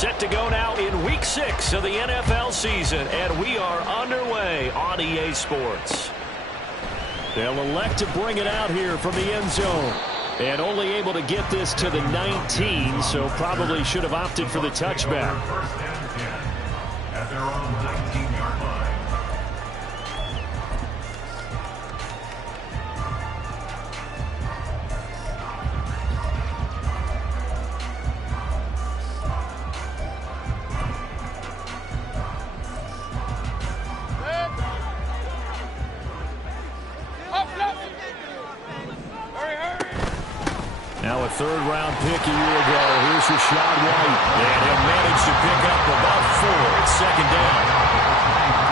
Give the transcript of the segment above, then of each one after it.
Set to go now in Week 6 of the NFL season, and we are underway on EA Sports. They'll elect to bring it out here from the end zone. And only able to get this to the 19, so probably should have opted for the touchback. At their own 19-yard line. Now a third-round pick a year ago. Here's Rachaad White. And he'll manage to pick up about 4. It's second down.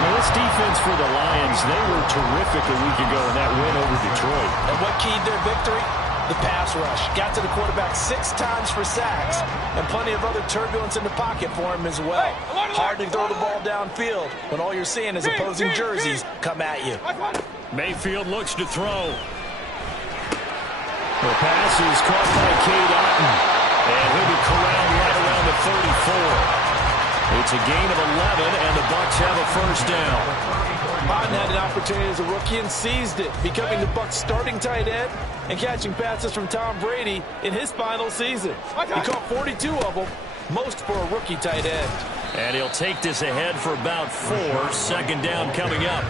Now this defense for the Lions, they were terrific a week ago in that win over Detroit. And what keyed their victory? The pass rush. Got to the quarterback 6 times for sacks, and plenty of other turbulence in the pocket for him as well. Hard to throw the ball downfield when all you're seeing is opposing jerseys come at you. Mayfield looks to throw. The pass is caught by Cade Otton, and he'll be corralled right around the 34. It's a gain of 11, and the Bucs have a first down. Otton had an opportunity as a rookie and seized it, becoming the Bucs' starting tight end and catching passes from Tom Brady in his final season. He caught 42 of them, most for a rookie tight end. And he'll take this ahead for about 4. Second down coming up.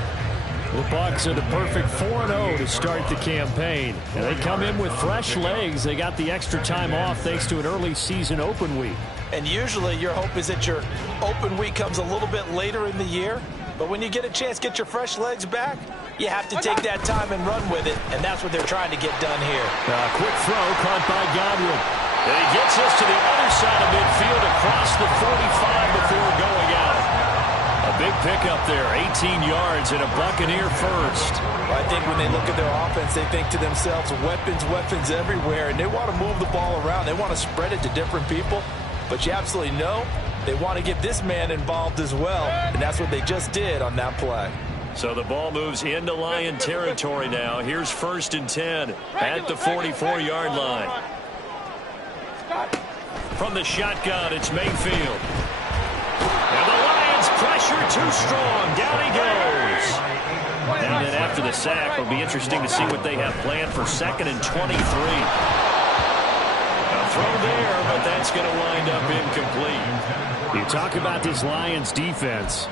The Bucs are the perfect 4-0 to start the campaign. And they come in with fresh legs. They got the extra time off thanks to an early season open week. And usually your hope is that your open week comes a little bit later in the year. But when you get a chance to get your fresh legs back, you have to take that time and run with it. And that's what they're trying to get done here. Quick throw caught by Godwin. And he gets us to the other side of midfield across the 45 before going out. A big pickup there, 18 yards and a Buccaneer first. Well, I think when they look at their offense, they think to themselves, weapons everywhere, and they want to move the ball around. They want to spread it to different people, but you absolutely know they want to get this man involved as well, and that's what they just did on that play. So the ball moves into Lion territory now. Here's 1st and 10 at the 44-yard line. From the shotgun, it's Mayfield. And the Lions pressure too strong. Down he goes. And then after the sack, it'll be interesting to see what they have planned for 2nd and 23. A throw there, but that's going to wind up incomplete. You talk about this Lions defense.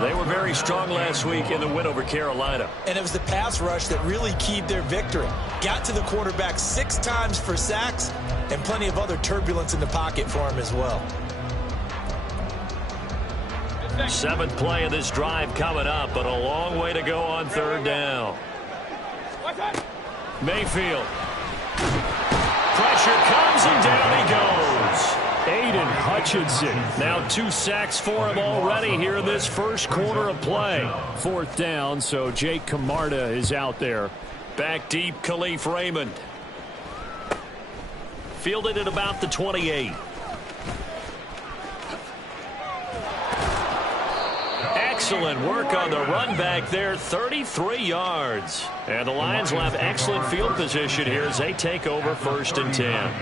They were very strong last week in the win over Carolina. And it was the pass rush that really keyed their victory. Got to the quarterback 6 times for sacks and plenty of other turbulence in the pocket for him as well. 7th play of this drive coming up, but a long way to go on 3rd down. Mayfield. Pressure comes and down he goes. Aiden Hutchinson. Now 2 sacks for him already here in this first quarter of play. 4th down, so Jake Camarda is out there. Back deep, Khalif Raymond. Fielded at about the 28. Excellent work on the run back there, 33 yards. And the Lions will have excellent field position here as they take over 1st and 10.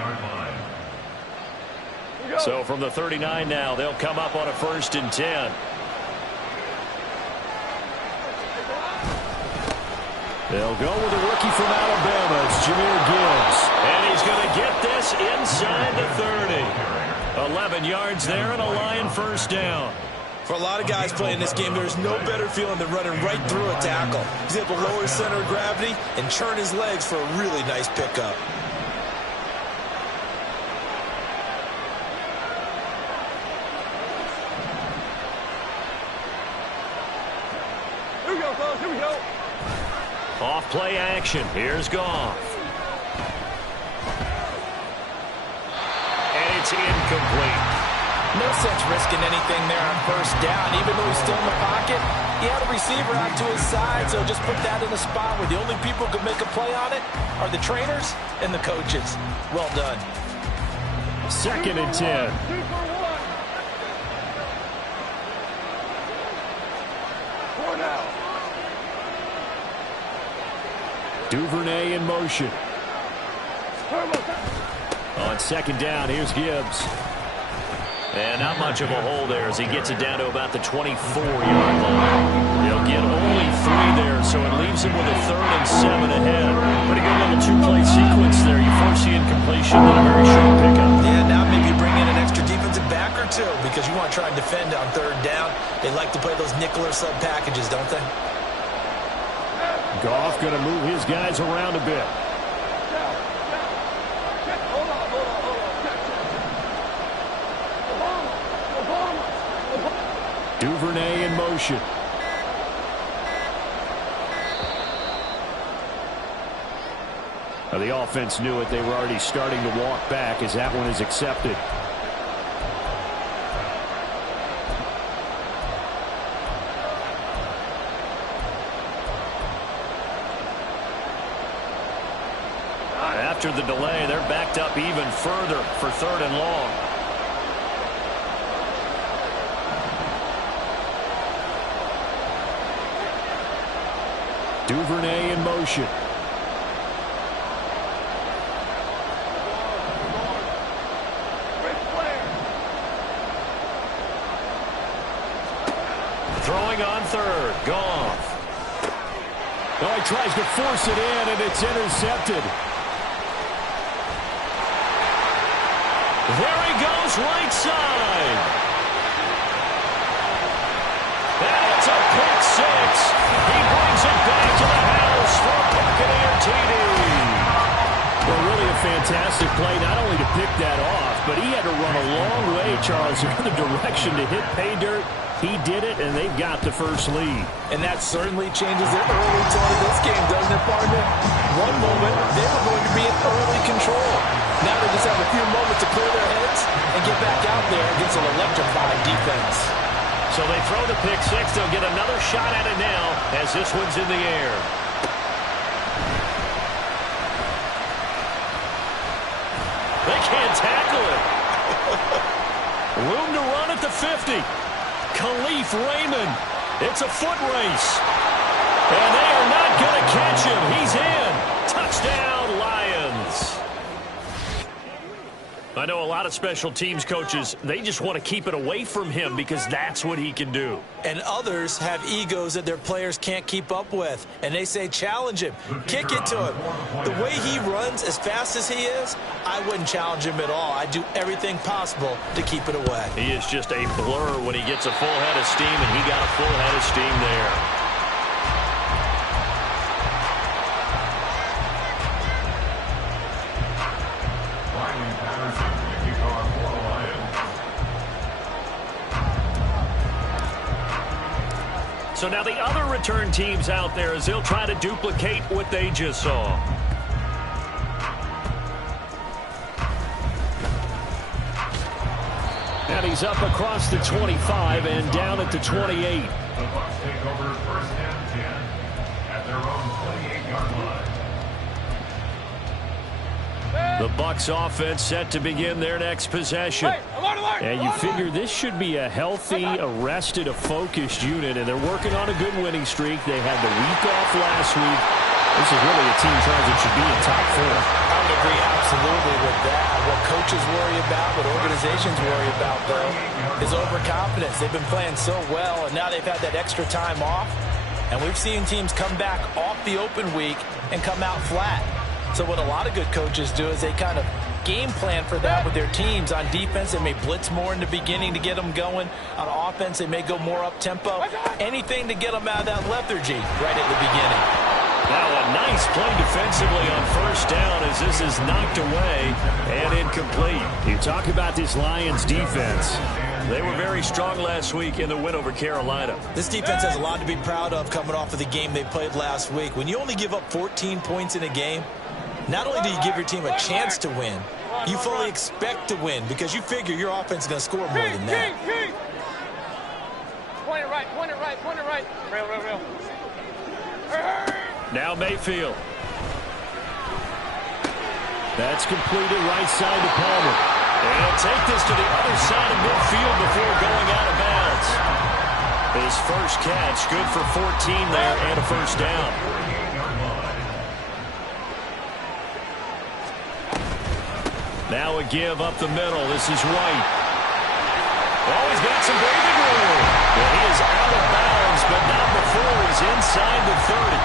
So from the 39 now, they'll come up on a 1st and 10. They'll go with a rookie from Alabama. It's Jahmyr Gibbs. And he's going to get this inside the 30. 11 yards there and a Lion first down. For a lot of guys playing this game, there's no better feeling than running right through a tackle. He's able to lower his center of gravity and churn his legs for a really nice pickup. Here we go, fellas. Here we go. Off play action. Here's Goff. And it's incomplete. No sense risking anything there on 1st down. Even though he's still in the pocket, he had a receiver out to his side, so just put that in a spot where the only people who can make a play on it are the trainers and the coaches. Well done. 2nd and 10. Duvernay in motion. On 2nd down, here's Gibbs. And not much of a hole there as he gets it down to about the 24-yard line. He'll get only 3 there, so it leaves him with a 3rd and 7 ahead. Pretty good little 2-play sequence there. You force the incompletion and a very short pickup. Yeah, now maybe bring in an extra defensive back or two because you want to try and defend on 3rd down. They like to play those nickel or sub packages, don't they? Goff going to move his guys around a bit. Duvernay in motion. Now the offense knew it. They were already starting to walk back as that one is accepted. After the delay, they're backed up even further for 3rd and long. Duvernay in motion. Throwing on 3rd. Goff. Oh, he tries to force it in, and it's intercepted. There he goes, right side. And it's a pick 6. He brings it back to the house for a Buccaneer TD. Well, really a fantastic play, not only to pick that off, but he had to run a long way, Charles, in the direction to hit pay dirt. He did it, and they've got the first lead. And that certainly changes the early tone of this game, doesn't it, partner? One moment, they were going to be in early control. Now they just have a few moments to clear their heads and get back out there against an electrifying defense. So they throw the pick 6. They'll get another shot at it now as this one's in the air. They can't tackle it. Room to run at the 50. Khalif Raymond. It's a foot race. And they are not going to catch him. He's in. Touchdown, Lions. I know a lot of special teams coaches, they just want to keep it away from him because that's what he can do. And others have egos that their players can't keep up with. And they say, challenge him. Kick it to him. The way he runs as fast as he is, I wouldn't challenge him at all. I'd do everything possible to keep it away. He is just a blur when he gets a full head of steam, and he got a full head of steam there. So now the other return teams out there as they'll try to duplicate what they just saw. And he's up across the 25 and down at the 28. The Bucs take over 1st and 10 at their own 28-yard line. The Bucs offense set to begin their next possession. And you figure this should be a healthy, arrested, a focused unit, and they're working on a good winning streak. They had the week off last week. This is really a team, Charles, that should be in top 4. I would agree absolutely with that. What coaches worry about, what organizations worry about, though, is overconfidence. They've been playing so well, and now they've had that extra time off. And we've seen teams come back off the open week and come out flat. So what a lot of good coaches do is they kind of game plan for that with their teams. On defense, they may blitz more in the beginning to get them going. On offense, they may go more up-tempo. Anything to get them out of that lethargy right at the beginning. Now a nice play defensively on 1st down as this is knocked away and incomplete. You talk about this Lions defense. They were very strong last week in the win over Carolina. This defense has a lot to be proud of coming off of the game they played last week. When you only give up 14 points in a game, not only do you give your team a chance to win, you fully expect to win because you figure your offense is going to score more than that. Point it right, point it right, point it right. Real. Now Mayfield. That's completed right side to Palmer. And take this to the other side of midfield before going out of bounds. His first catch, good for 14 there and a 1st down. Now a give up the middle. This is White. Oh, he's got some breathing room. And he is out of bounds, but not before he's inside the 30.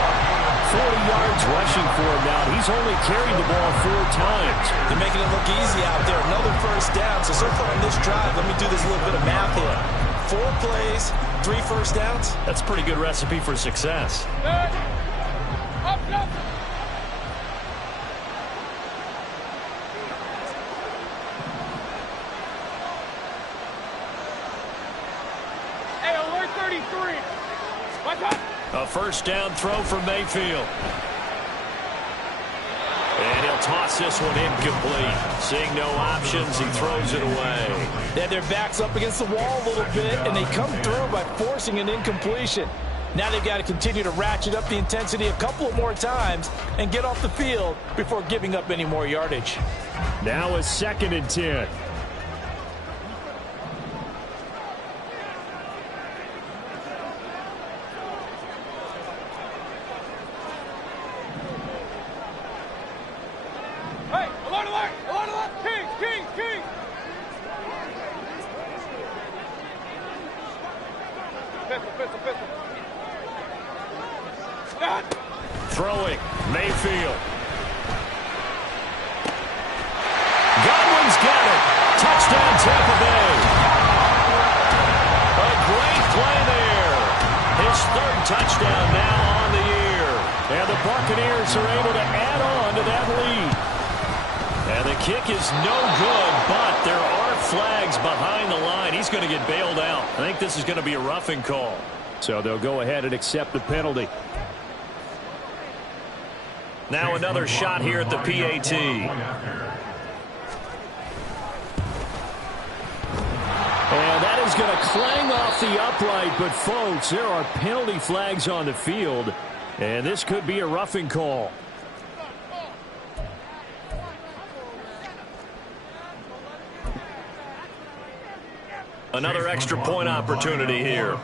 40 yards rushing for him now. He's only carried the ball 4 times. They're making it look easy out there. Another first down. So far on this drive, let me do this little bit of math here. 4 plays, 3 first downs. That's a pretty good recipe for success. Up, up. Hey, alert 33. Watch out. A first down throw for Mayfield. And he'll toss this one incomplete. Seeing no options, he throws it away. Yeah, their back's up against the wall a little bit, and they come through by forcing an incompletion. Now they've got to continue to ratchet up the intensity a couple of more times and get off the field before giving up any more yardage. Now a 2nd and 10. Hey, alert, alert, alert, alert. King, king, king. Pistol, pistol, pistol. Throwing, Mayfield. Godwin's got it. Touchdown, Tampa Bay. A great play there. His 3rd touchdown now on the year. And the Buccaneers are able to add on to that lead. And the kick is no good, but there are flags behind the line. He's going to get bailed out. I think this is going to be a roughing call. So they'll go ahead and accept the penalty. Now another shot here at the PAT. And that is going to clang off the upright, but folks, there are penalty flags on the field, and this could be a roughing call. Another extra point opportunity here.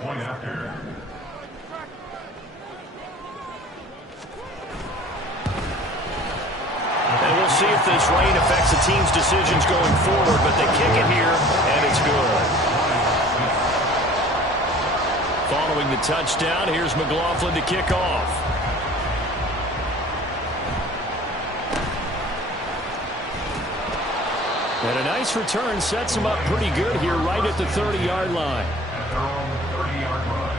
And we'll see if this rain affects the team's decisions going forward, but they kick it here, and it's good. Following the touchdown, here's McLaughlin to kick off. And a nice return sets him up pretty good here right at the 30-yard line. At their own 30-yard line.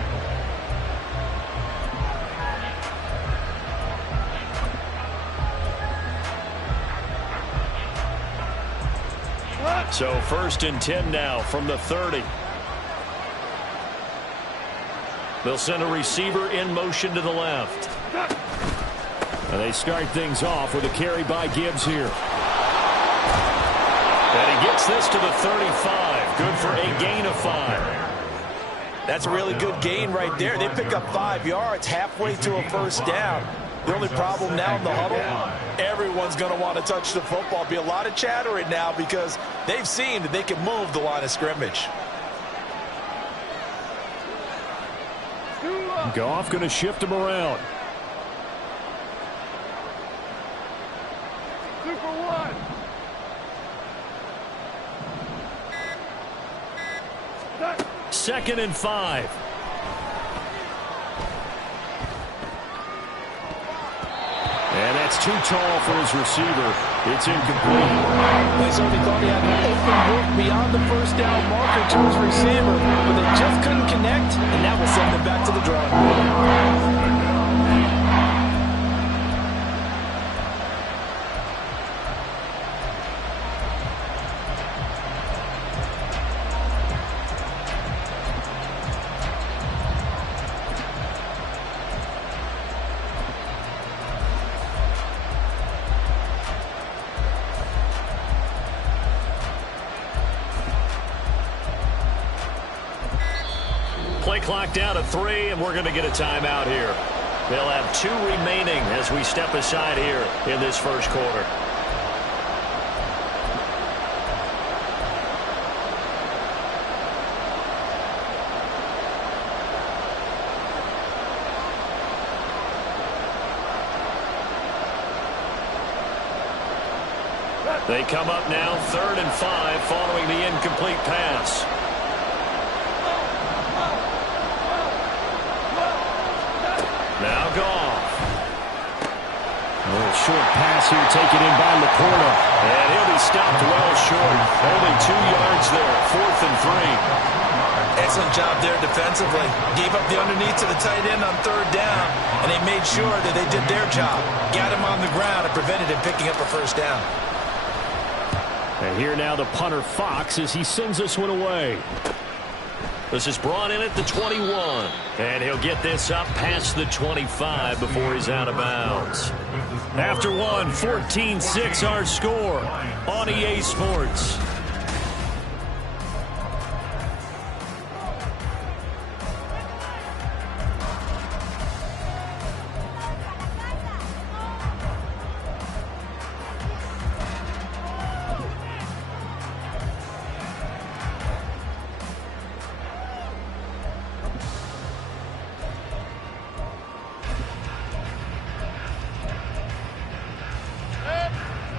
So 1st and 10 now from the 30. They'll send a receiver in motion to the left. And they start things off with a carry by Gibbs here. And he gets this to the 35. Good for a gain of 5. That's a really good gain right there. They pick up 5 yards halfway to a first down. The only problem now in the huddle, everyone's going to want to touch the football. Be a lot of chattering now because they've seen that they can move the line of scrimmage. Goff going to shift him around. Super one. 2nd and 5. And that's too tall for his receiver. It's incomplete. They certainly thought he had an open look beyond the first down marker to his receiver, but they just couldn't connect, and that will send them back to the drawing board. Play clock down to 3, and we're going to get a timeout here. They'll have 2 remaining as we step aside here in this first quarter. They come up now 3rd and 5 following the incomplete pass. Now Goff. A little short pass here taken in by Laporta. And he'll be stopped well short. Only 2 yards there. 4th and 3. Excellent job there defensively. Gave up the underneath to the tight end on 3rd down, and they made sure that they did their job. Got him on the ground and prevented him picking up a 1st down. And here now the punter Fox as he sends this one away. This is brought in at the 21. And he'll get this up past the 25 before he's out of bounds. After one, 14-6 our score on EA Sports.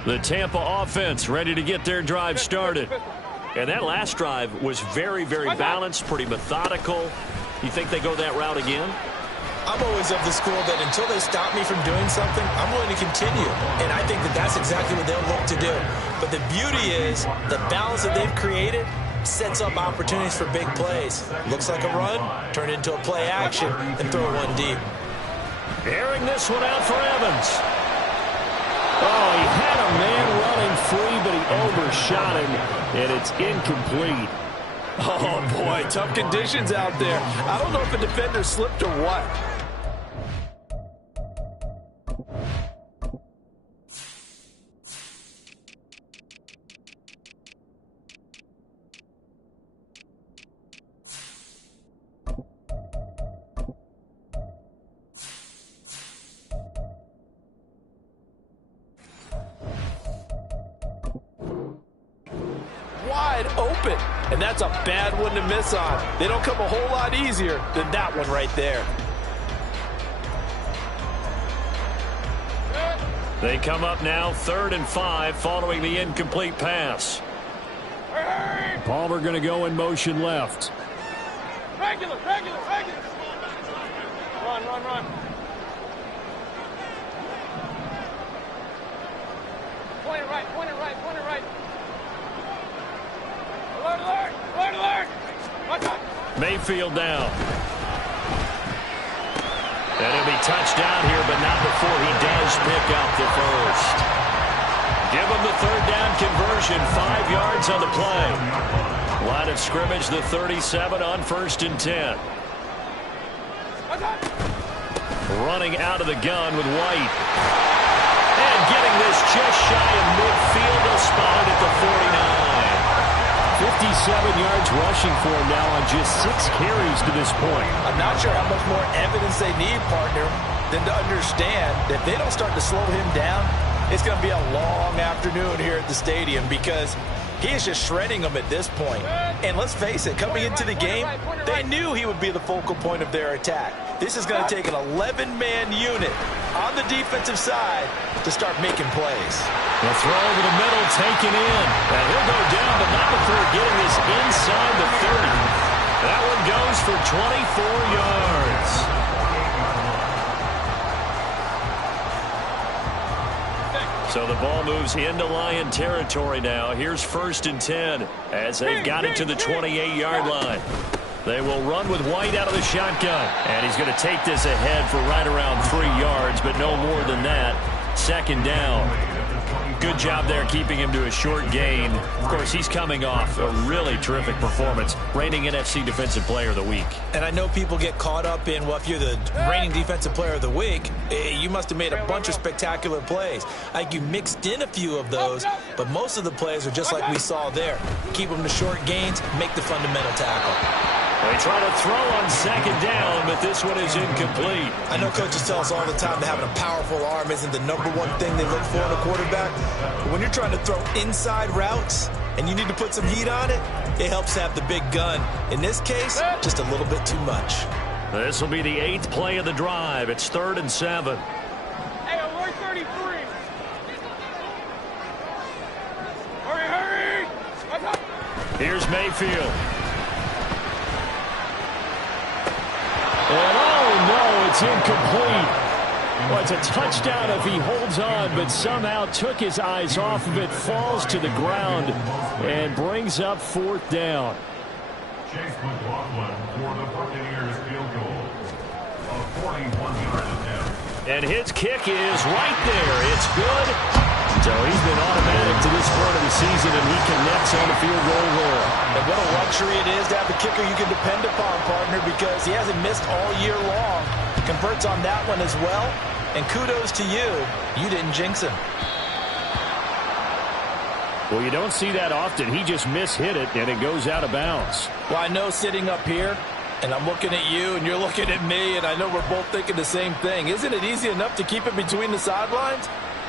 The Tampa offense ready to get their drive started. And that last drive was very, very balanced, pretty methodical. You think they go that route again? I'm always of the school that until they stop me from doing something, I'm willing to continue. And I think that that's exactly what they'll look to do. But the beauty is the balance that they've created sets up opportunities for big plays. Looks like a run, turn it into a play action, and throw one deep. Airing this one out for Evans. Oh, he had a man running free, but he overshot him, and it's incomplete. Oh, boy, tough conditions out there. I don't know if a defender slipped or what. Wide open, and that's a bad one to miss on. They don't come a whole lot easier than that one right there. They come up now 3rd and 5 following the incomplete pass. Palmer going to go in motion left. Regular. Run. Point it right. Alert. Watch out. Mayfield down. And he'll be touched down here, but not before he does pick up the first. Give him the 3rd down conversion, 5 yards on the play. Line of scrimmage, the 37 on 1st and 10. Running out of the gun with White. And getting this just shy of midfield, they'll spot it at the 49. 57 yards rushing for him now on just 6 carries to this point. I'm not sure how much more evidence they need, partner, than to understand that if they don't start to slow him down, it's going to be a long afternoon here at the stadium because he is just shredding them at this point. And let's face it, coming into the game, they knew he would be the focal point of their attack. This is going to take an 11-man unit on the defensive side to start making plays. The throw over the middle taken in. And he'll go down, but not before getting this inside the 30. That one goes for 24 yards. So the ball moves into Lion territory now. Here's 1st and 10 as they've got it to the 28-yard line. They will run with White out of the shotgun. And he's going to take this ahead for right around 3 yards, but no more than that. 2nd down. Good job there keeping him to a short gain. Of course, he's coming off a really terrific performance, reigning NFC Defensive Player of the Week. And I know people get caught up in, well, if you're the reigning Defensive Player of the Week, you must have made a bunch of spectacular plays. Like you mixed in a few of those, but most of the plays are just like we saw there. Keep them to short gains, make the fundamental tackle. They try to throw on 2nd down, but this one is incomplete. I know coaches tell us all the time that having a powerful arm isn't the #1 thing they look for in a quarterback. But when you're trying to throw inside routes and you need to put some heat on it, it helps to have the big gun. In this case, just a little bit too much. This will be the 8th play of the drive. It's 3rd and 7. Hey, alert 33. Hurry. Here's Mayfield. And oh no, throw. It's incomplete. Well, it's a touchdown if he holds on, but somehow took his eyes off of it, falls to the ground, and brings up 4th down. Chase McLaughlin for the Buccaneers field goal. A 41-yard attempt. And his kick is right there. It's good. So he's been automatic to this point of the season, and he connects on the field goal there. And what a luxury it is to have a kicker you can depend upon, partner, because he hasn't missed all year long. Converts on that one as well. And kudos to you. You didn't jinx him. Well, you don't see that often. He just mishit it, and it goes out of bounds. Well, I know sitting up here, and I'm looking at you, and you're looking at me, and I know we're both thinking the same thing. Isn't it easy enough to keep it between the sidelines?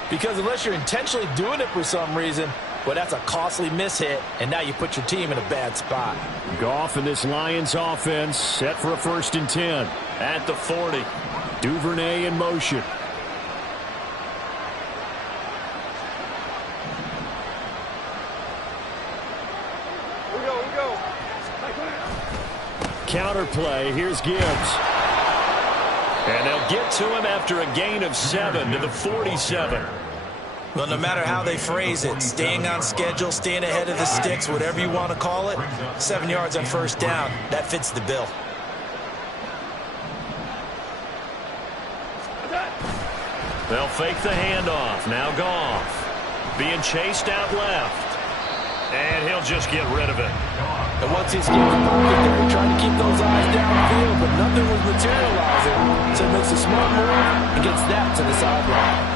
Because unless you're intentionally doing it for some reason, well, that's a costly mishit, and now you put your team in a bad spot. Goff and this Lions offense set for a 1st and 10. At the 40. Duvernay in motion. We go. Counter play. Here's Gibbs. And they'll get to him after a gain of 7 to the 47. Well, no matter how they phrase it, staying on schedule, staying ahead of the sticks, whatever you want to call it, 7 yards on 1st down, that fits the bill. They'll fake the handoff. Now Goff. Being chased out left. And he'll just get rid of it. And once he's getting the pocket there, he tried to keep those eyes downfield, but nothing was materializing. So he makes a smart move and gets that to the sideline.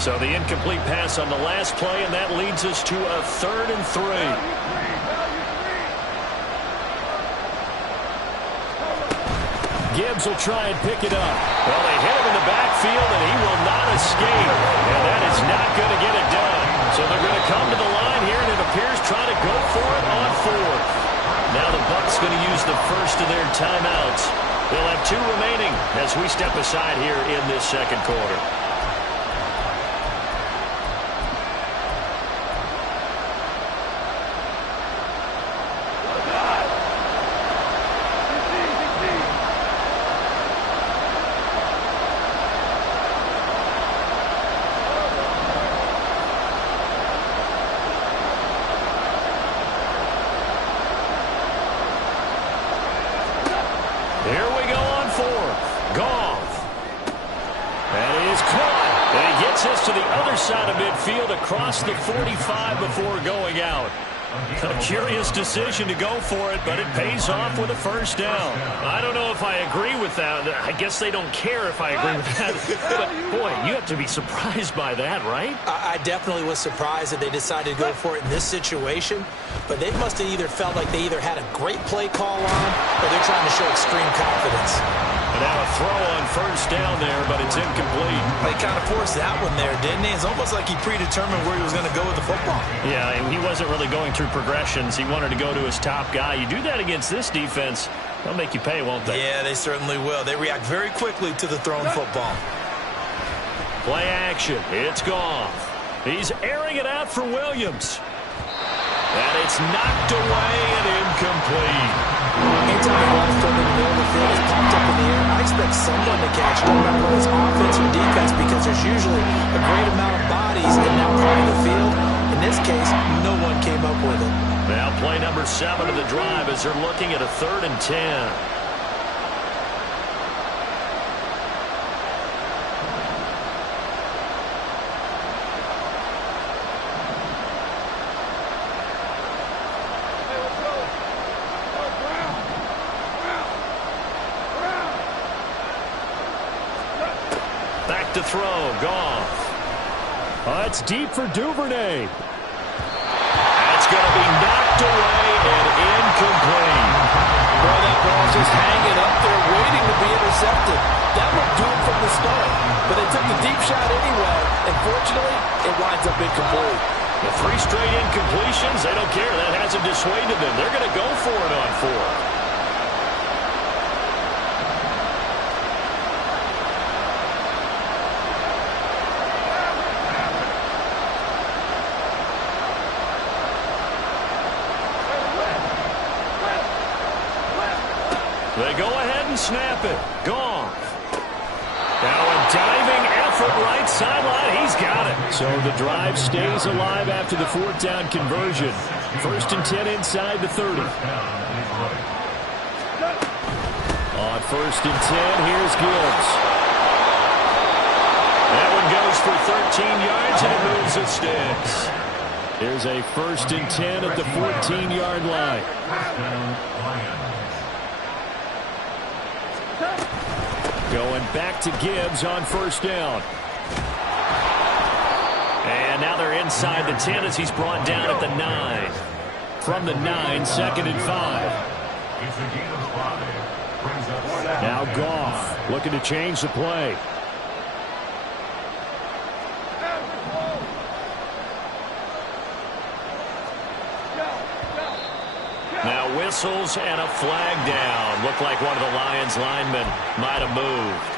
So the incomplete pass on the last play, and that leads us to a 3rd and 3. Gibbs will try and pick it up. Well, they hit him in the backfield, and he will not escape. And that is not going to get it done. So they're going to come to the line here, and it appears trying to go for it on 4th. Now the Bucs going to use the first of their timeouts. They'll have 2 remaining as we step aside here in this 2nd quarter. Here we go on 4th. Goff. And he is caught. And he gets us to the other side of midfield across the 45 before going out. A curious decision to go for it, but it pays off with a 1st down. I don't know if I agree with that. I guess they don't care if I agree with that. But, boy, you have to be surprised by that, right? I definitely was surprised that they decided to go for it in this situation. But they must have either felt like they either had a great play call on or they're trying to show extreme confidence. And now a throw on 1st down there, but it's incomplete. They kind of forced that one there, didn't they? It's almost like he predetermined where he was going to go with the football. Yeah, and he wasn't really going through progressions. He wanted to go to his top guy. You do that against this defense, they'll make you pay, won't they? Yeah, they certainly will. They react very quickly to the thrown football. Play action. It's Goff. He's airing it out for Williams. And it's knocked away and incomplete. Anytime the ball's thrown in the middle of the field, it's popped up in the air, I expect someone to catch it, no matter whether it's offense or defense, because there's usually a great amount of bodies in that part of the field. In this case, no one came up with it. Now play number 7 of the drive as they're looking at a 3rd and 10. To throw, Goff. It's deep for Duvernay. That's going to be knocked away and incomplete. Boy, that ball's just hanging up there waiting to be intercepted. That looked doomed from the start, but they took the deep shot anyway, and fortunately, it winds up incomplete. The 3 straight incompletions, they don't care. That hasn't dissuaded them. They're going to go for it on 4. They go ahead and snap it. Goff. Now a diving effort right sideline. He's got it. So the drive stays alive after the 4th down conversion. 1st and 10 inside the 30. On 1st and 10, here's Gibbs. That one goes for 13 yards, and it moves the sticks. Here's a 1st and 10 at the 14-yard line. Going back to Gibbs on 1st down. And now they're inside the 10 as he's brought down at the 9. From the 9, 2nd and 5. Now Goff looking to change the play. Now whistles and a flag down. Looked like one of the Lions linemen might have moved.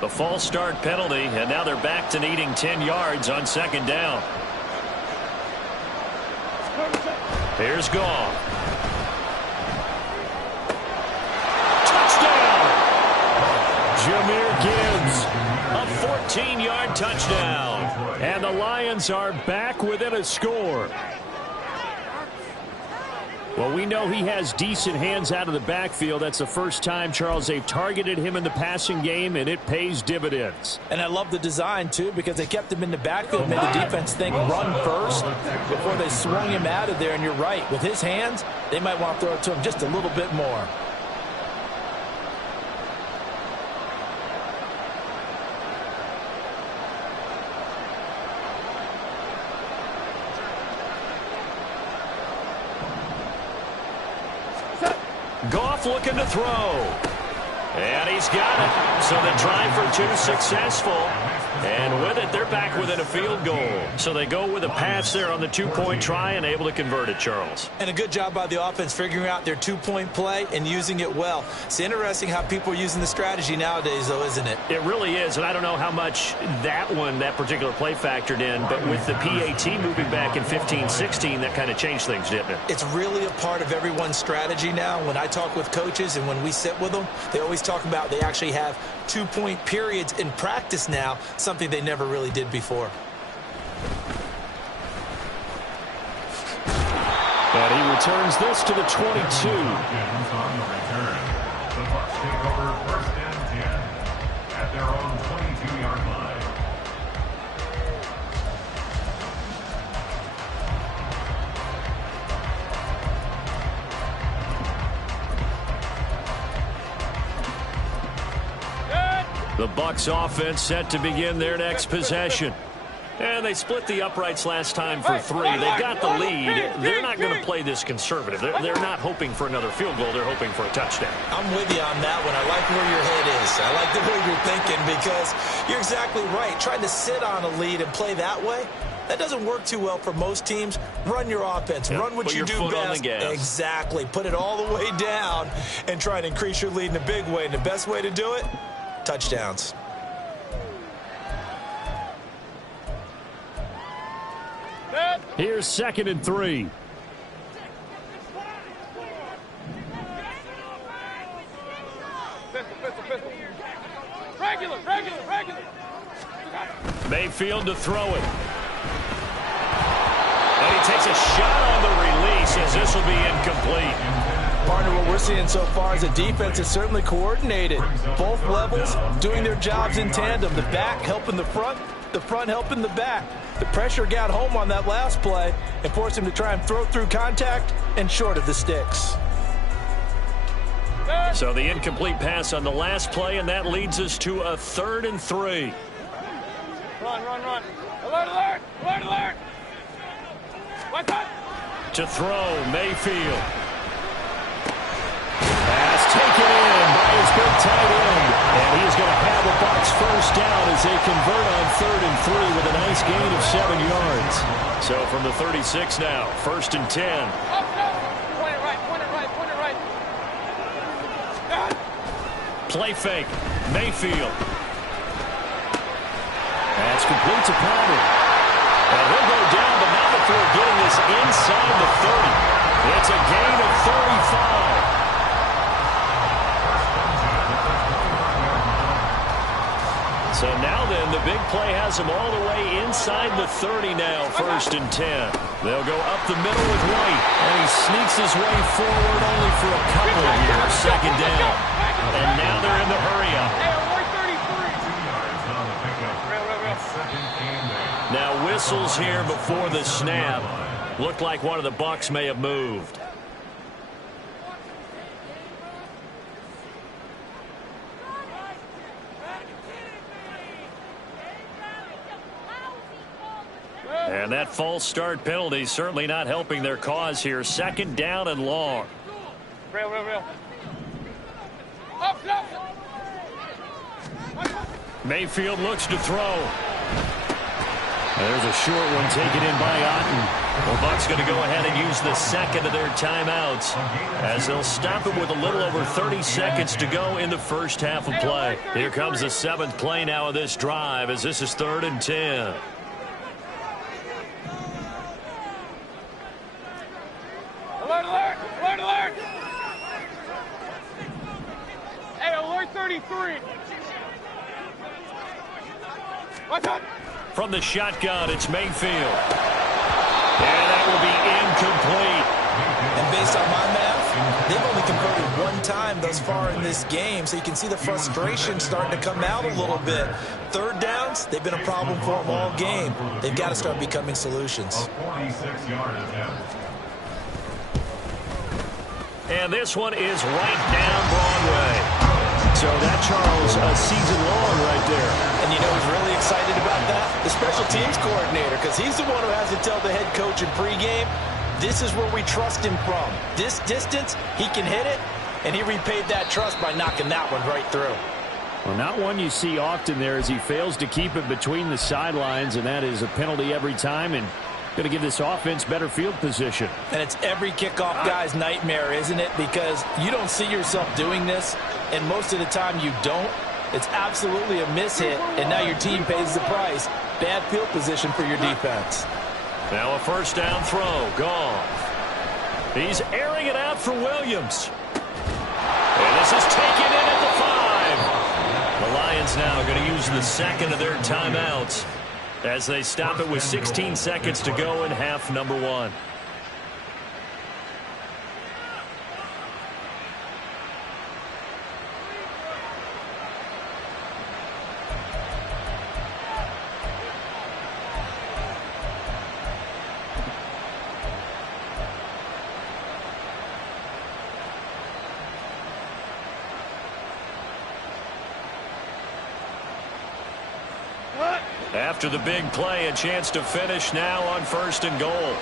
The false start penalty, and now they're back to needing 10 yards on 2nd down. Here's Goff. Touchdown! Jahmyr Gibbs, a 14-yard touchdown. And the Lions are back within a score. Well, we know he has decent hands out of the backfield. That's the first time, Charles, they've targeted him in the passing game, and it pays dividends. And I love the design, too, because they kept him in the backfield, made the defense think run first before they swung him out of there. And you're right. With his hands, they might want to throw it to him just a little bit more. Goff looking to throw. And he's got it. So the drive for 2 successful. And with it, they're back within a field goal. So they go with a pass there on the 2-point try and able to convert it, Charles. And a good job by the offense figuring out their 2-point play and using it well. It's interesting how people are using the strategy nowadays, though, isn't it? It really is, and I don't know how much that particular play factored in, but with the PAT moving back in 15-16, that kind of changed things, didn't it? It's really a part of everyone's strategy now. When I talk with coaches and when we sit with them, they always talk about they actually have 2-point periods in practice now, something they never really did before. And he returns this to the 22. On the return, the Bucs take over 1st and 10 at their own 22-yard line. The Bucs offense set to begin their next possession. And they split the uprights last time for 3. They got the lead. They're not going to play this conservative. They're not hoping for another field goal. They're hoping for a touchdown. I'm with you on that one. I like where your head is. I like the way you're thinking because you're exactly right. Trying to sit on a lead and play that way, that doesn't work too well for most teams. Run your offense. Run what you do best. On the gas. Exactly. Put it all the way down and try and increase your lead in a big way. And the best way to do it, touchdowns. Here's 2nd and 3. Regular. Mayfield to throw it. And he takes a shot on the release as this will be incomplete. Partner, what we're seeing so far is the defense is certainly coordinated. Both levels doing their jobs in tandem. The back helping the front helping the back. The pressure got home on that last play and forced him to try and throw through contact and short of the sticks. So the incomplete pass on the last play, and that leads us to a 3rd and 3. Run. Alert. What's up? To throw, Mayfield. Pass taken in by his big tight end. And he's going to have a Bucs 1st down as they convert on 3rd and 3 with a nice gain of 7 yards. So from the 36 now, 1st and 10. Point it right. Play fake. Mayfield. That's complete to Palmer. And he'll go down, but not before getting this inside the 30. It's a gain of 35. So now then, the big play has him all the way inside the 30 now, 1st and 10. They'll go up the middle with White, and he sneaks his way forward only for a couple of years. 2nd down. And now they're in the hurry-up. Now whistles here before the snap. Looked like one of the Bucs may have moved. And that false start penalty certainly not helping their cause here. 2nd down and long. Real. Mayfield looks to throw. There's a short one taken in by Otten. The Bucs going to go ahead and use the 2nd of their timeouts as they'll stop it with a little over 30 seconds to go in the first half of play. Here comes the 7th play now of this drive as this is 3rd and 10. Alert! Hey, alert 33. What's up? From the shotgun, it's Mayfield. And that will be incomplete. And based on my math, they've only converted one time thus far in this game, so you can see the frustration starting to come out a little bit. 3rd downs, they've been a problem for them all game. They've got to start becoming solutions. And this one is right down Broadway. So that, Charles, a season long right there. And you know who's really excited about that? The special teams coordinator, because he's the one who has to tell the head coach in pregame, this is where we trust him from. This distance, he can hit it, and he repaid that trust by knocking that one right through. Well, not one you see often there as he fails to keep it between the sidelines, and that is a penalty every time, and going to give this offense better field position. And it's every kickoff guy's nightmare, isn't it? Because you don't see yourself doing this, and most of the time you don't. It's absolutely a mishit, and now your team pays the price. Bad field position for your defense. Now a 1st down throw. Gone. He's airing it out for Williams. And this is taken in at the 5. The Lions now going to use the 2nd of their timeouts as they stop it with 16 seconds to go in half number 1. After the big play, a chance to finish now on 1st and goal.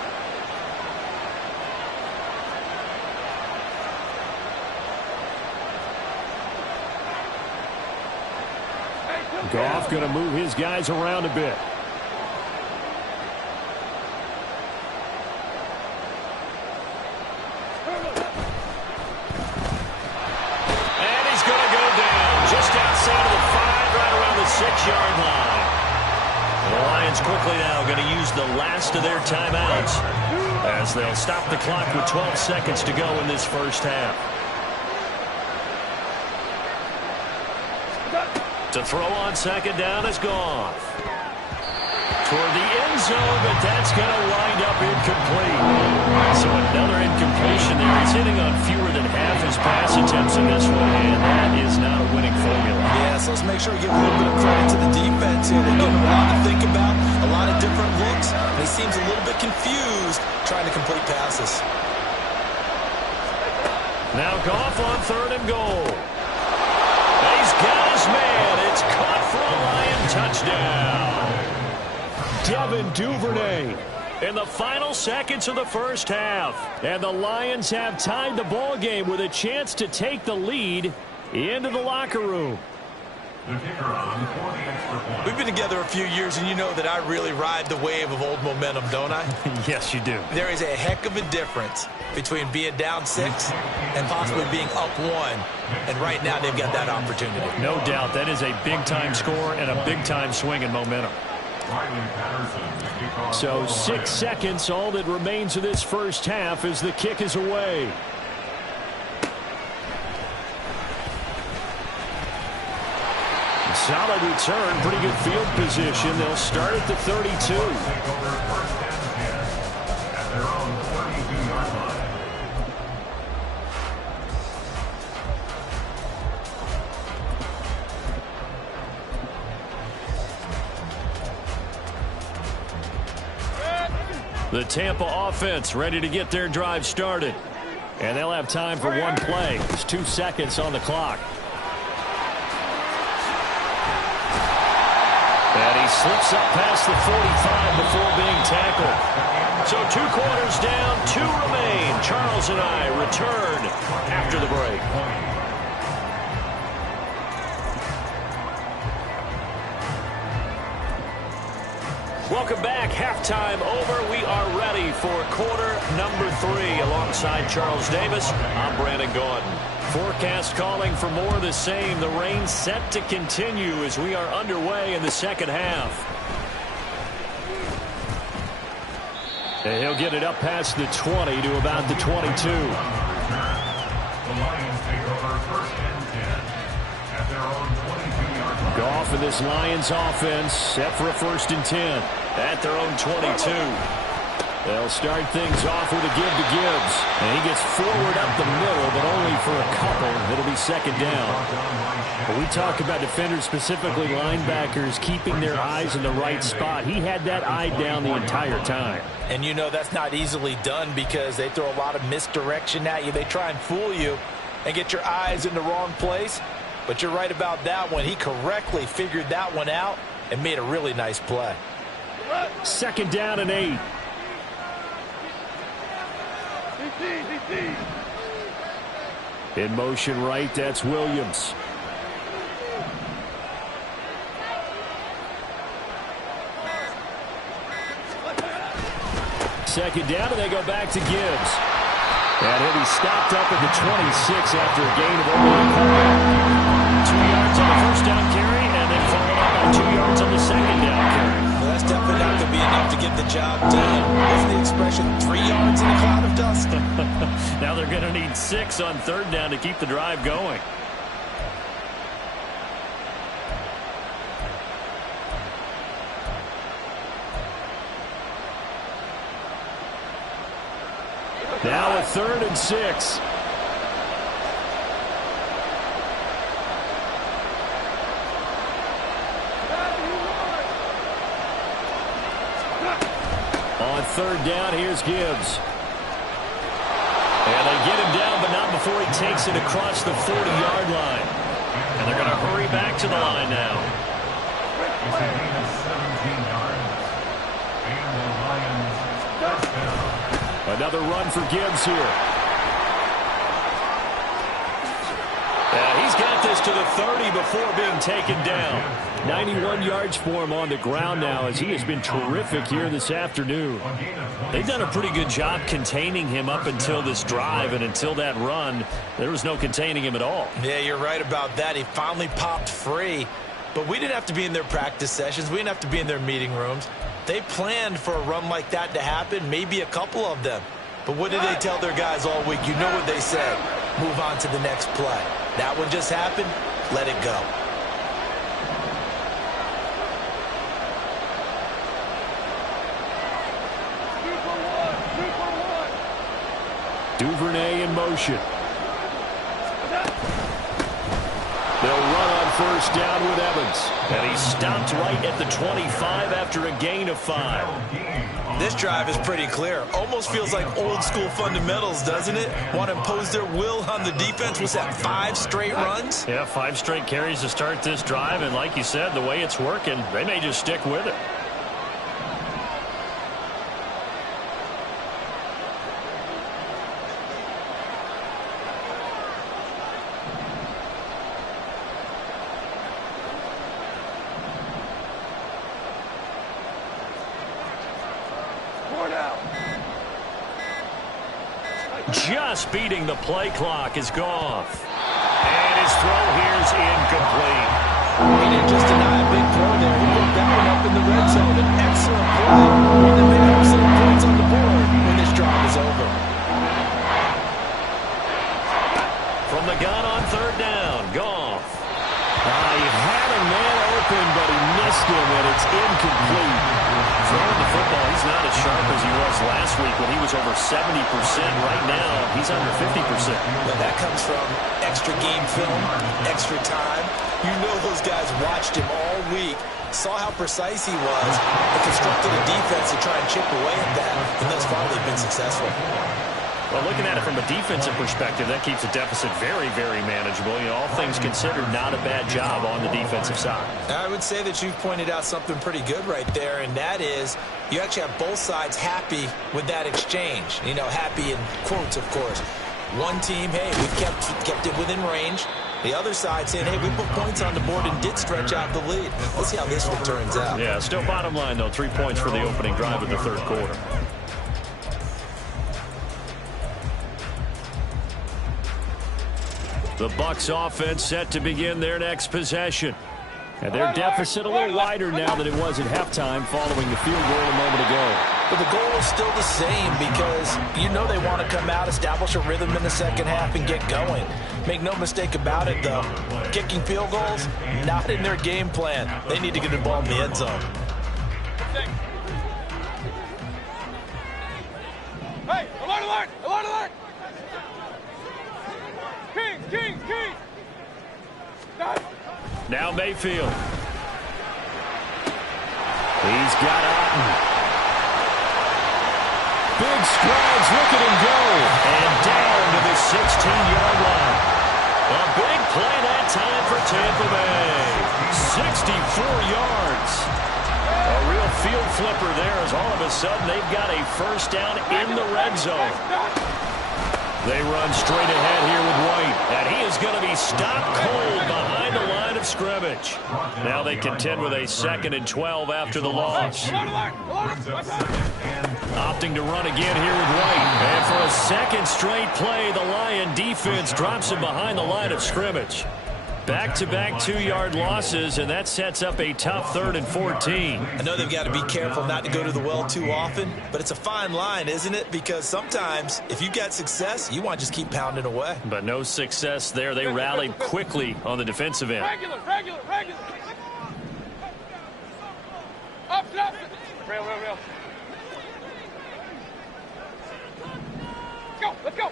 Goff going to move his guys around a bit. And he's going to go down just outside of the 5, right around the 6-yard line. The Lions quickly now going to use the last of their timeouts as they'll stop the clock with 12 seconds to go in this first half. To throw on 2nd down is Goff. Toward the end zone, but that's going to wind up incomplete. So another incompletion there. He's hitting on fewer than half his pass attempts in this one, and that is not a winning formula. Yeah, so let's make sure we give a little bit of credit to the defense here. They give him a lot to think about, a lot of different looks, and he seems a little bit confused trying to complete passes. Now Goff on 3rd and goal. He's got his man. It's caught for a Lion touchdown. Devin Duvernay in the final seconds of the first half. And the Lions have tied the ball game with a chance to take the lead into the locker room. The kicker on for the extra point. We've been together a few years, and you know that I really ride the wave of old momentum, don't I? Yes, you do. There is a heck of a difference between being down 6 and possibly being up 1. And right now, they've got that opportunity. No doubt. That is a big-time score and a big-time swing in momentum. So 6 seconds, all that remains of this first half as the kick is away. Solid return, pretty good field position. They'll start at the 32. The Tampa offense ready to get their drive started. And they'll have time for one play. There's 2 seconds on the clock. And he slips up past the 45 before being tackled. So 2 quarters down, 2 remain. Charles and I return after the break. Welcome back. Halftime over. We are ready for quarter number 3. Alongside Charles Davis, I'm Brandon Gordon. Forecast calling for more of the same. The rain set to continue as we are underway in the second half. And he'll get it up past the 20 to about the 22. The Lions take over first and 10 at their own 22-yard line. Goff and this Lions offense set for a first and 10 at their own 22. They'll start things off with a give to Gibbs. And he gets forward up the middle, but only for a couple. It'll be second down. When we talk about defenders, specifically linebackers, keeping their eyes in the right spot, he had that eye down the entire time. And you know that's not easily done because they throw a lot of misdirection at you. They try and fool you and get your eyes in the wrong place. But you're right about that one. He correctly figured that one out and made a really nice play. Second down and 8. In motion right, that's Williams. Second down, and they go back to Gibbs. And he'll be stopped up at the 26 after a gain of only a couple. 2 yards on the first down carry, and then followed up by 2 yards on the second down carry. Well, that's definitely not going to be enough to get the job done. What's the expression? 3 yards in a cloud of dust? Now they're going to need 6 on third down to keep the drive going. Now a 3rd and 6. On third down, here's Gibbs. And they get him down, but not before he takes it across the 40-yard line. And they're going to hurry back to the line now. It's a gain of 17 yards. And the Lions touchdown. Another run for Gibbs here. He's got this to the 30 before being taken down. 91 yards for him on the ground now as he has been terrific here this afternoon. They've done a pretty good job containing him up until this drive, and until that run, there was no containing him at all. Yeah, you're right about that. He finally popped free, but we didn't have to be in their practice sessions. We didn't have to be in their meeting rooms. They planned for a run like that to happen, maybe a couple of them. But what did they tell their guys all week? You know what they said. Move on to the next play. That one just happened. Let it go. Duvernay in motion. They'll run on first down with Evans. And he's stopped right at the 25 after a gain of 5. This drive is pretty clear. Almost feels like old school fundamentals, doesn't it? Want to impose their will on the defense. Was that 5 straight runs? Yeah, 5 straight carries to start this drive. And like you said, the way it's working, they may just stick with it. just beating the play clock is Goff. And his throw here's incomplete. He didn't just deny a big throw there. He put that one up in the red zone. An excellent play. One that may have some points on the board when this drive is over. From the gun on third down, Goff. He had a man open, but he missed him, and it's incomplete. Throwing the football, he's not as sharp as he was last week when he was over 70%. Right now, he's under 50%. Well, that comes from extra game film, extra time. You know those guys watched him all week, saw how precise he was, and constructed a defense to try and chip away at that. And thus far, they've been successful. Well, looking at it from a defensive perspective, that keeps the deficit very, very manageable. You know, all things considered, not a bad job on the defensive side. I would say that you've pointed out something pretty good right there, and that is you actually have both sides happy with that exchange. You know, happy in quotes, of course. One team, hey, we've kept it within range. The other side saying, hey, we put points on the board and did stretch out the lead. Let's see how this one turns out. Yeah, still bottom line, though, 3 points for the opening drive of the third quarter. The Bucs offense set to begin their next possession. And their deficit a little wider now than it was at halftime following the field goal a moment ago. But the goal is still the same because you know they want to come out, establish a rhythm in the second half, and get going. Make no mistake about it, though. Kicking field goals, not in their game plan. They need to get the ball in the end zone. Hey, alert, alert, alert, alert! King, king, king! Now Mayfield. He's got Otten. Big strides, look at him go. And down to the 16-yard line. A big play that time for Tampa Bay. 64 yards. A real field flipper there as all of a sudden they've got a first down in the red zone. They run straight ahead here with White, and he is going to be stopped cold behind the line of scrimmage. Now they contend with a 2nd and 12 after the loss. Opting to run again here with White. And for a second straight play, the Lion defense drops him behind the line of scrimmage. Back-to-back 2-yard losses, and that sets up a tough 3rd and 14. I know they've got to be careful not to go to the well too often, but it's a fine line, isn't it? Because sometimes, if you got success, you want to just keep pounding away. But no success there. They rallied quickly on the defensive end. Regular, regular, regular! Up, up! Rail, rail, rail. Let's go, let's go!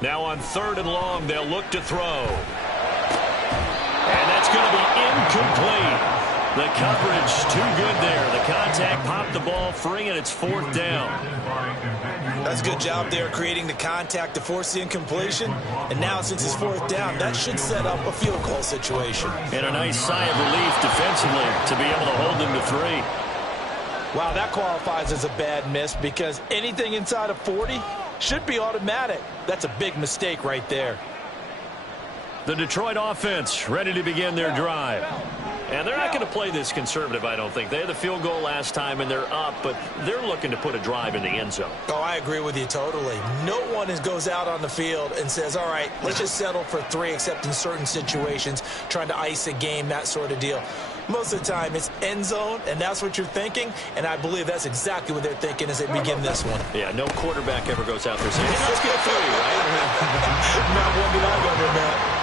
Now on 3rd and long, they'll look to throw. And that's going to be incomplete. The coverage too good there. The contact popped the ball free, and it's 4th down. That's a good job there creating the contact to force the incompletion. And now since it's 4th down, that should set up a field goal situation. And a nice sigh of relief defensively to be able to hold them to 3. Wow, that qualifies as a bad miss because anything inside of 40 should be automatic. That's a big mistake right there. The Detroit offense ready to begin their drive. And they're not going to play this conservative, I don't think. They had the field goal last time, and they're up, but they're looking to put a drive in the end zone. Oh, I agree with you totally. No one goes out on the field and says, all right, let's just settle for 3, except in certain situations, trying to ice a game, that sort of deal. Most of the time, it's end zone, and that's what you're thinking, and I believe that's exactly what they're thinking as they begin this one. Yeah, no quarterback ever goes out there saying, hey, let's get 3, right? Not one that I've ever met.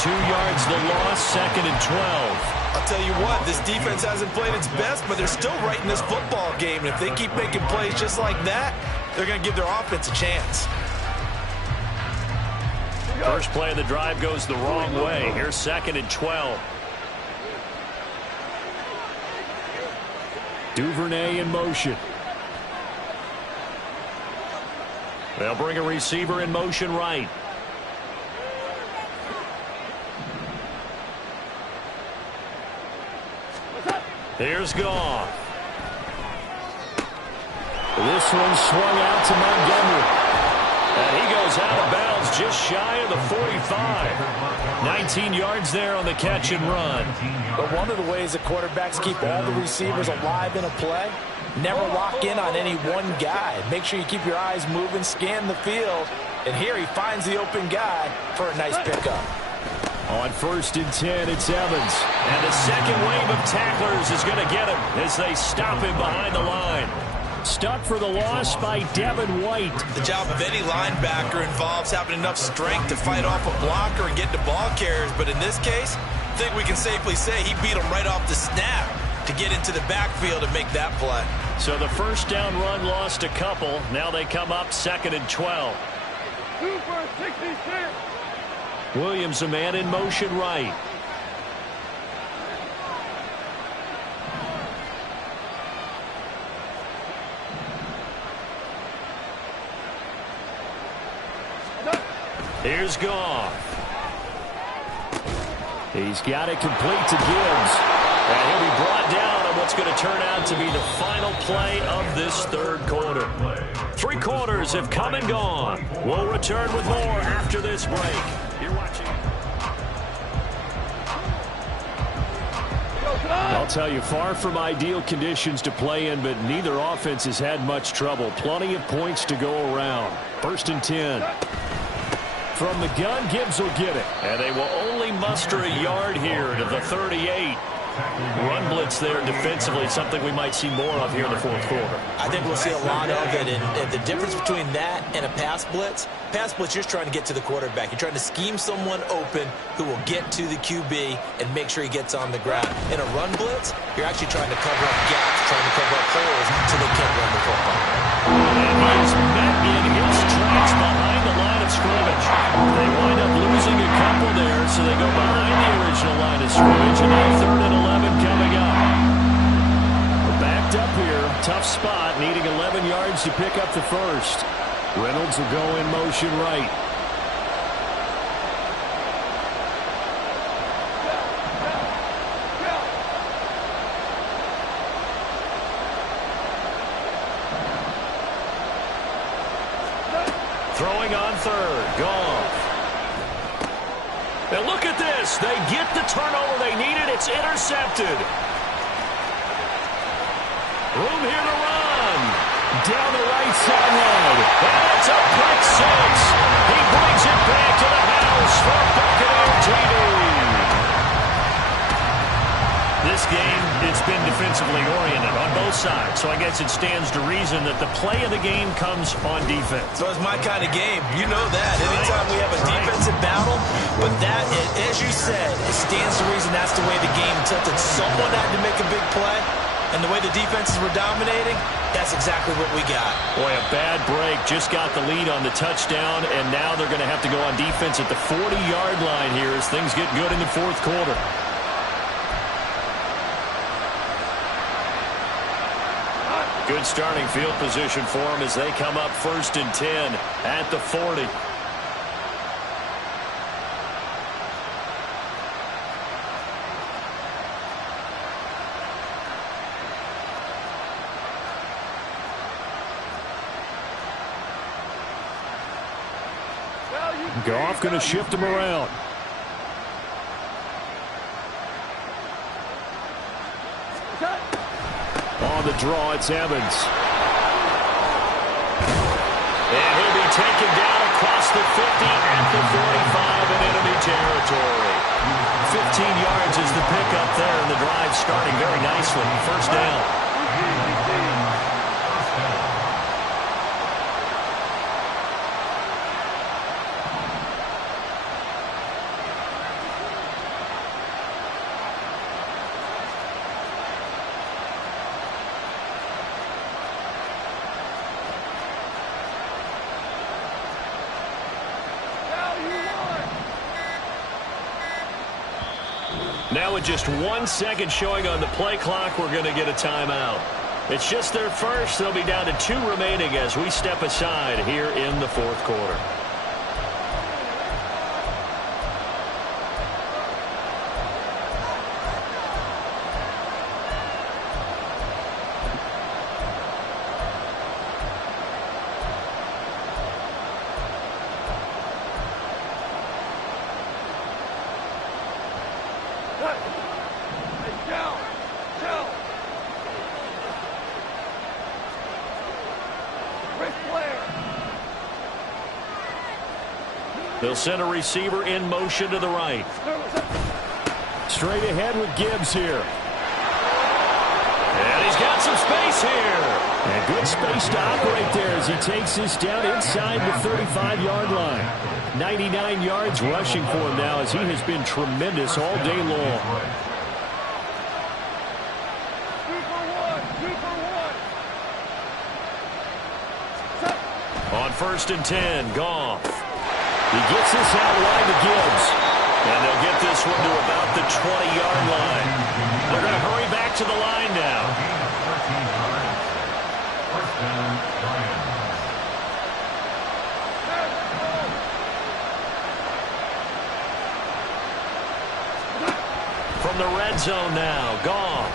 2 yards the loss, 2nd and 12. I'll tell you what, this defense hasn't played its best, but they're still right in this football game. And if they keep making plays just like that, they're going to give their offense a chance. First play of the drive goes the wrong way. Here's 2nd and 12. Duvernay in motion. They'll bring a receiver in motion right. Here's Goff. This one swung out to Montgomery. And he goes out of bounds just shy of the 45. 19 yards there on the catch and run. But one of the ways that quarterbacks keep all the receivers alive in a play, never lock in on any one guy. Make sure you keep your eyes moving, scan the field, And here he finds the open guy for a nice pickup. On 1st and 10, it's Evans. And the second wave of tacklers is going to get him as they stop him behind the line. Stuck for the loss by Devin White. The job of any linebacker involves having enough strength to fight off a blocker and get to ball carriers. But in this case, I think we can safely say he beat him right off the snap to get into the backfield and make that play. So the first down run lost a couple. Now they come up 2nd and 12. 2 for 66. Williams, a man in motion right. Here's Goff. He's got it complete to Gibbs. And he'll be brought down on what's going to turn out to be the final play of this 3rd quarter. 3 quarters have come and gone. We'll return with more after this break. You're watching. I'll tell you, far from ideal conditions to play in, but neither offense has had much trouble. Plenty of points to go around. 1st and 10. From the gun, Gibbs will get it. And they will only muster a yard here to the 38. Run blitz there defensively, something we might see more of here in the 4th quarter. I think we'll see a lot of it, and the difference between that and a pass blitz, you're just trying to get to the quarterback. You're trying to scheme someone open who will get to the QB and make sure he gets on the ground. In a run blitz, you're actually trying to cover up gaps, trying to cover up holes so they can't run the football. And he is met in his tracks behind the line of scrimmage. They wind up losing a couple there, so they go behind the original line of scrimmage, and now 3rd and 11 coming up. We're backed up here. Tough spot, needing 11 yards to pick up the first. Reynolds will go in motion right. Throwing on 3rd. Goff. And look at this. They get the turnover they needed. It's intercepted. Room here to run. Down the right sideline. And it's a pick 6. He brings it back to the house for Buccaneer TV. This game, it's been defensively oriented on both sides, so I guess it stands to reason that the play of the game comes on defense. So it's my kind of game. You know that. Anytime we have a defensive battle, but that, as you said, it stands to reason that's the way the game tilted. Someone had to make a big play, and the way the defenses were dominating, that's exactly what we got. Boy, a bad break. Just got the lead on the touchdown, and now they're going to have to go on defense at the 40-yard line here as things get good in the 4th quarter. Good starting field position for them as they come up 1st and 10 at the 40. Goff going to shift him around. On the draw, it's Evans. And he'll be taken down across the 50 at the 45 in enemy territory. 15 yards is the pickup there, and the drive starting very nicely. 1st down. Now with just 1 second showing on the play clock, we're going to get a timeout. It's just their first. They'll be down to 2 remaining as we step aside here in the 4th quarter. They'll send a receiver in motion to the right. Straight ahead with Gibbs here. And he's got some space here. And good space to operate there as he takes this down inside the 35-yard line. 99 yards rushing for him now as he has been tremendous all day long. 2 for 1. 2 for 1. On 1st and 10, Goff. He gets this out wide to Gibbs. And they'll get this one to about the 20-yard line. They're going to hurry back to the line now. From the red zone now, Goff.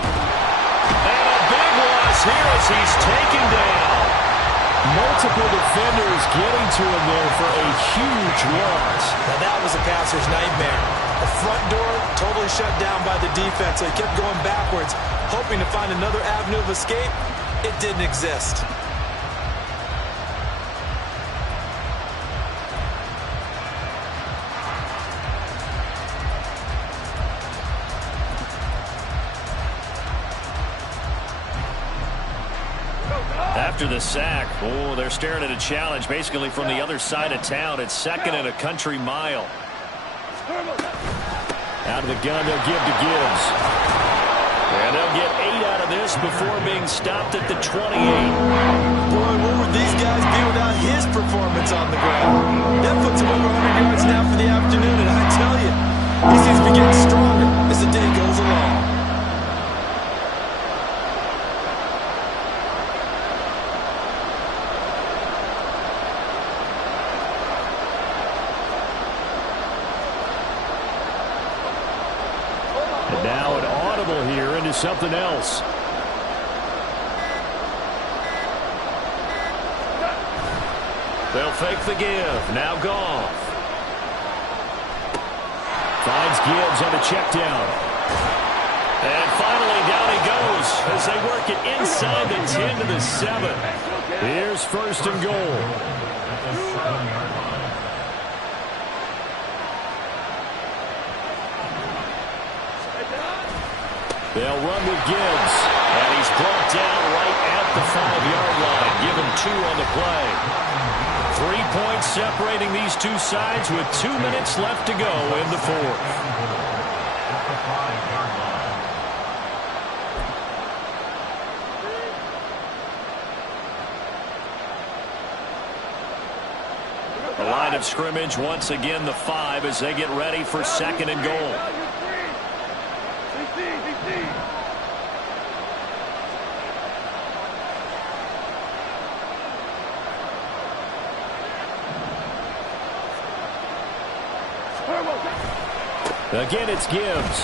And a big loss here as he's taken down. Multiple defenders getting to him there for a huge loss. Now that was a passer's nightmare. The front door totally shut down by the defense, so he kept going backwards, hoping to find another avenue of escape. It didn't exist. After the sack, oh, they're staring at a challenge basically from the other side of town. It's 2nd and a country mile. Out of the gun, they'll give to Gibbs. And they'll get 8 out of this before being stopped at the 28. Boy, where would these guys be without his performance on the ground? That puts him over 100 yards now for the afternoon, and I tell you, he seems to be getting stronger as the day goes along. Now an audible here into something else. They'll fake the give. Now Goff. Finds Gibbs on the check down. And finally down he goes as they work it inside the 10 to the 7. Here's 1st and goal. They'll run with Gibbs. And he's brought down right at the 5-yard line. Give him 2 on the play. 3 points separating these two sides with 2 minutes left to go in the 4th. The line of scrimmage once again the 5 as they get ready for 2nd and goal. Again, it's Gibbs.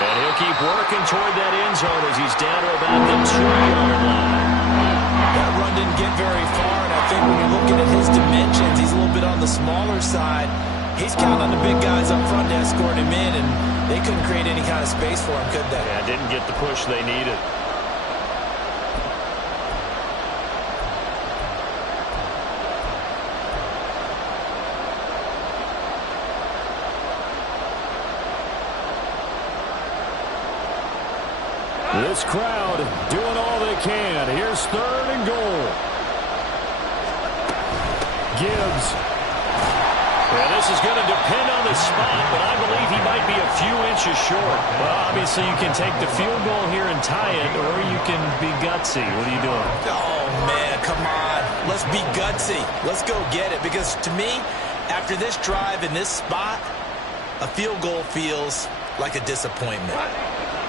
And he'll keep working toward that end zone as he's down to about the 2-yard line. That run didn't get very far, and I think when you're looking at his dimensions, he's a little bit on the smaller side. He's counting on the big guys up front to escort him in, and they couldn't create any kind of space for him, could they? Yeah, didn't get the push they needed. This crowd doing all they can. Here's 3rd and goal. Gibbs. Well, this is going to depend on the spot, but I believe he might be a few inches short. Well, obviously you can take the field goal here and tie it, or you can be gutsy. What are you doing? Oh, man, come on. Let's be gutsy. Let's go get it, because to me, after this drive in this spot, a field goal feels like a disappointment.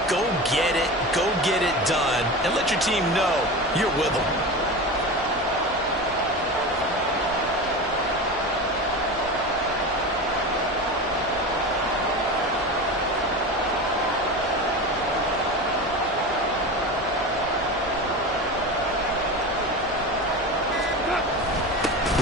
Go get it done, and let your team know you're with them.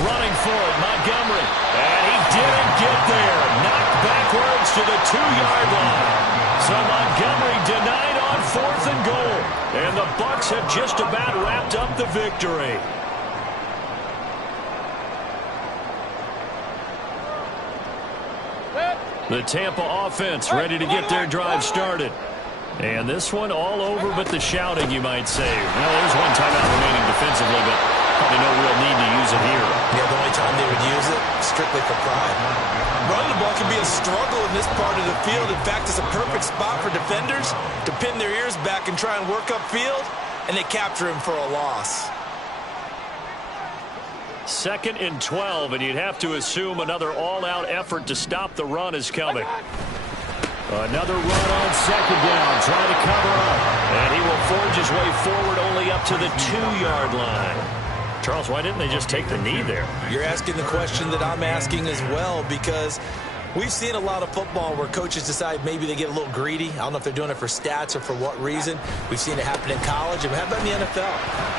Running for it, Montgomery. And he didn't get there. Knocked backwards to the 2-yard line. So Montgomery denied on 4th and goal. And the Bucs have just about wrapped up the victory. The Tampa offense ready to get their drive started. And this one all over but the shouting, you might say. Well, there's one timeout remaining defensively, but probably no real need to use it here. Yeah, the only time they would use it, strictly for pride. Running the ball can be a struggle in this part of the field. In fact, it's a perfect spot for defenders to pin their ears back and try and work upfield, and they capture him for a loss. 2nd and 12, and you'd have to assume another all-out effort to stop the run is coming. Another run on 2nd down, trying to cover up. And he will forge his way forward only up to the 2-yard line. Charles, why didn't they just take the knee there? You're asking the question that I'm asking as well, because we've seen a lot of football where coaches decide maybe they get a little greedy. I don't know if they're doing it for stats or for what reason. We've seen it happen in college, and how about in the NFL?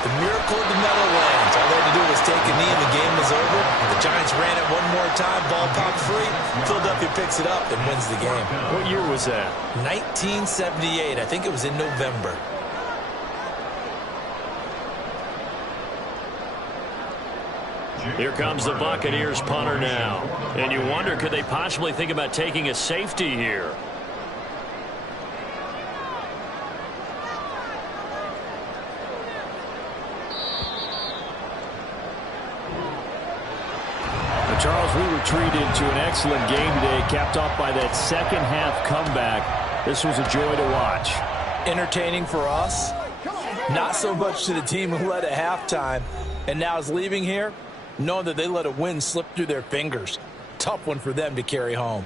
The miracle of the Meadowlands. All they had to do was take a knee, and the game was over. The Giants ran it one more time, ball popped free. Philadelphia picks it up and wins the game. What year was that? 1978. I think it was in November. Here comes the Buccaneers punter now. And you wonder, could they possibly think about taking a safety here? Charles, we were treated to an excellent game today, capped off by that second-half comeback. This was a joy to watch. Entertaining for us, not so much to the team who led at halftime and now is leaving here, knowing that they let a win slip through their fingers. Tough one for them to carry home.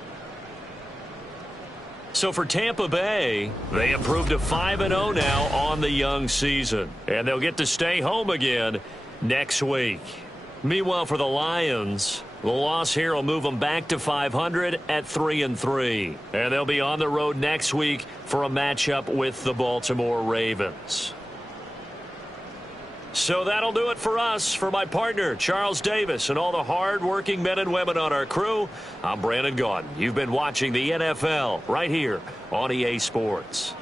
So for Tampa Bay, they improved to 5-0 now on the young season. And they'll get to stay home again next week. Meanwhile, for the Lions, the loss here will move them back to 500 at 3-3. And they'll be on the road next week for a matchup with the Baltimore Ravens. So that'll do it for us. For my partner, Charles Davis, and all the hard-working men and women on our crew, I'm Brandon Gaudin. You've been watching the NFL right here on EA Sports.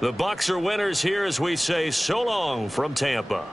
The Bucs are winners here as we say so long from Tampa.